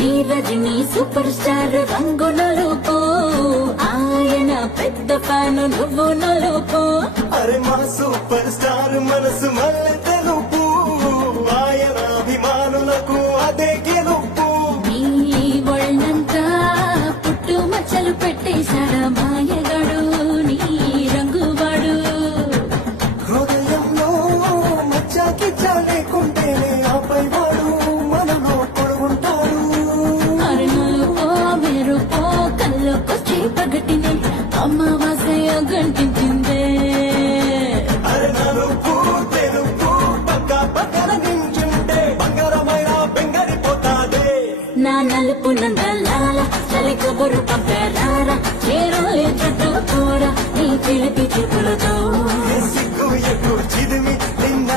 ఈ Rajani super star రంగు నలుపు ఆయన పెద్ద ఫ్యాన్ నువ్వు నలుపు అరే మా సూపర్ స్టార్ మనసు మళ్ళీ తెలుపు ఆయన అభిమానులకు అదే గెలుపు నీ ఒళ్ళంతా పుట్టు మచ్చలు పెట్టేశాడా మాయగాడు నీ రంగువాడు హృదయంలో మచ్చాకి చాలేకుంటేనే ఆపై వాడు మనలో పొడుగుంటాడు అరుణులుపో మెరుపో కళ్ళకొచ్చి పగటిని అమావాస్య గంటించిందే అరే నలుపు తెలుపు పక్క పక్కన నించుంటే బంగారమైన బెంగరిపోతాదే నా నలుపు నందలాల చలి కబురు పంపరారా చేరోలే చుట్టూ కూడా నీ చిలిపి చూపులతో సిగ్గు ఎటు